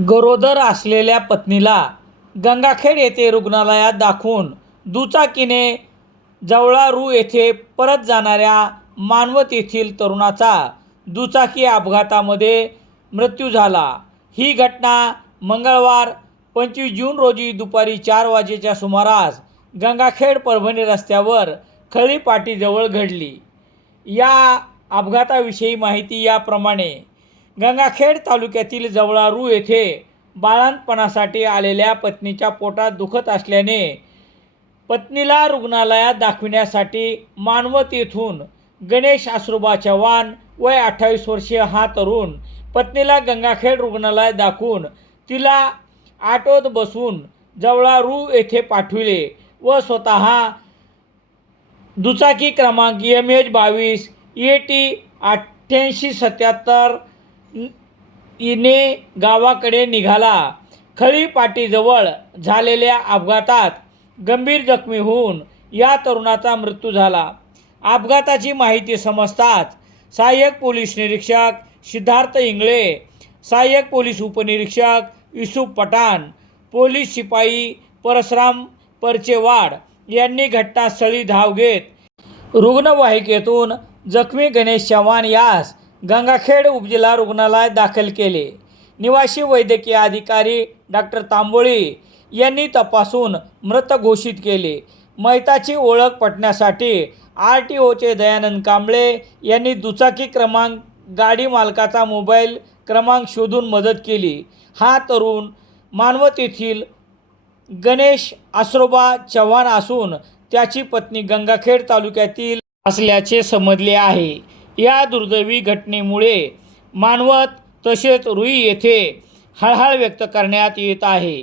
गरोदर असलेल्या पत्नीला गंगाखेड येथे रुग्णालयात दाखवून दुचाकीने जवळारू येथे परत जाणाऱ्या मानवत येथील तरुणाचा दुचाकी अपघातामध्ये मृत्यू झाला. ही घटना मंगळवार पंचवीस जून रोजी दुपारी चार वाजेच्या सुमारास गंगाखेड परभणी रस्त्यावर खळीपाटीजवळ घडली. या अपघाताविषयी माहिती याप्रमाणे गंगाखेड तालुक्यातील जवळारू येथे बाळंतपणासाठी आलेल्या पत्नीच्या पोटात दुखत असल्याने पत्नीला रुग्णालयात दाखविण्यासाठी मानवत येथून गणेश अश्रुबा चव्हाण वय अठ्ठावीस वर्षीय हा तरुण पत्नीला गंगाखेड रुग्णालयात दाखवून तिला आटोत बसून जवळारू येथे पाठविले व स्वतः दुचाकी क्रमांक एम एच बावीस ए टी अठ्ठ्याऐंशी सत्याहत्तर इने गावाकडे निघाला. खळीपाटीजवळ झालेल्या अपघातात गंभीर जखमी होऊन या तरुणाचा मृत्यू झाला. अपघाताची माहिती समजताच सहाय्यक पोलीस निरीक्षक सिद्धार्थ इंगळे सहाय्यक पोलीस उपनिरीक्षक युसुफ पठाण पोलीस शिपाई परशुराम परचेवाड यांनी घटनास्थळी धाव घेत रुग्णवाहिकेतून जखमी गणेश चव्हाण यास गंगाखेड उपजिल्हा रुग्णालयात दाखल केले. निवासी वैद्यकीय अधिकारी डॉक्टर तांबोळी यांनी तपासून मृत घोषित केले. मैताची ओळख पटण्यासाठी आर टी ओचे दयानंद कांबळे यांनी दुचाकी क्रमांक गाडी मालकाचा मोबाईल क्रमांक शोधून मदत केली. हा तरुण मानवत येथील गणेश आसरोबा चव्हाण असून त्याची पत्नी गंगाखेड तालुक्यातील असल्याचे समजले आहे. या दुर्दैवी घटनेमुळे मानवत तसेच रुई येथे हळहळ व्यक्त करण्यात येत आहे.